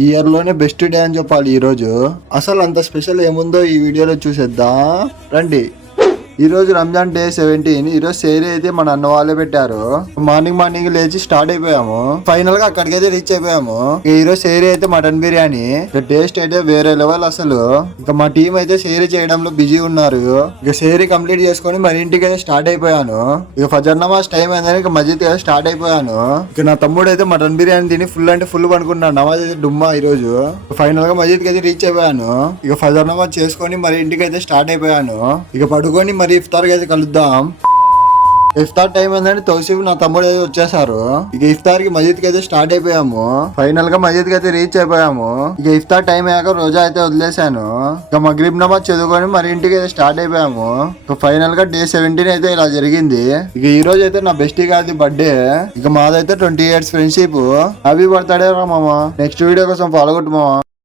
ఈ ఇయర్ లోనే best day అని చెప్పాలి ఈ రోజు. అసలు అంత స్పెషల్ ఏముందో ఈ వీడియోలో చూసేద్దాం రండి. ఈ రోజు రంజాన్ డే 17. ఈ రోజు సేరీ అయితే మన అన్న వాళ్ళే పెట్టారు. మార్నింగ్ లేచి స్టార్ట్ అయిపోయాము. ఫైనల్ గా అక్కడికైతే రీచ్ అయిపోయాము. ఈ రోజు సేరీ అయితే మటన్ బిర్యానీ. టేస్ట్ అయితే వేరే లెవెల్ అసలు. ఇంకా మా టీం అయితే సేరీ చేయడంలో బిజీ ఉన్నారు. ఇక సేరీ కంప్లీట్ చేసుకొని మరి ఇంటికి అయితే స్టార్ట్ అయిపోయాను. ఇక ఫజర్ నమాజ్ టైం అయిందని ఇక మస్జిద్ అయితే స్టార్ట్ అయిపోయాను. ఇక నా తమ్ముడు అయితే మటన్ బిర్యానీ తిని ఫుల్ అంటే ఫుల్ పనుకున్నాను. నమాజ్ అయితే డుమ్మా ఈ రోజు. ఫైనల్ గా మస్జిద్ కి అయితే రీచ్ అయిపోయాను. ఇక ఫజర్ నమాజ్ చేసుకొని మరి ఇంటికి అయితే స్టార్ట్ అయిపోయాను. ఇక పడుకొని మరి ఇఫ్తార్ కి అయితే కలుద్దాం. ఇఫ్తార్ టైం ఏంటంటే తౌసీఫ్ నా తమ్ముడు అయితే వచ్చేసారు. ఇక ఇఫ్తార్ కి మస్జిద్ కి అయితే స్టార్ట్ అయిపోయాము. ఫైనల్ గా మస్జిద్ కి అయితే రీచ్ అయిపోయాము. ఇక ఇఫ్తార్ టైం అయ్యాక రోజా అయితే వదిలేసాను. ఇక మగ్రిబ్ నమాజ్ చదువుకొని మరి ఇంటికి అయితే స్టార్ట్ అయిపోయాము. ఇక ఫైనల్ గా డే 17 అయితే ఇలా జరిగింది. ఇక ఈ రోజు అయితే నా బెస్టీ గారి బర్త్డే. ఇక మాదైతే 20 years ఫ్రెండ్షిప్. హ్యాపీ బర్త్డే రా మామ. నెక్స్ట్ వీడియో కోసం ఫాలో కొట్టు మామ.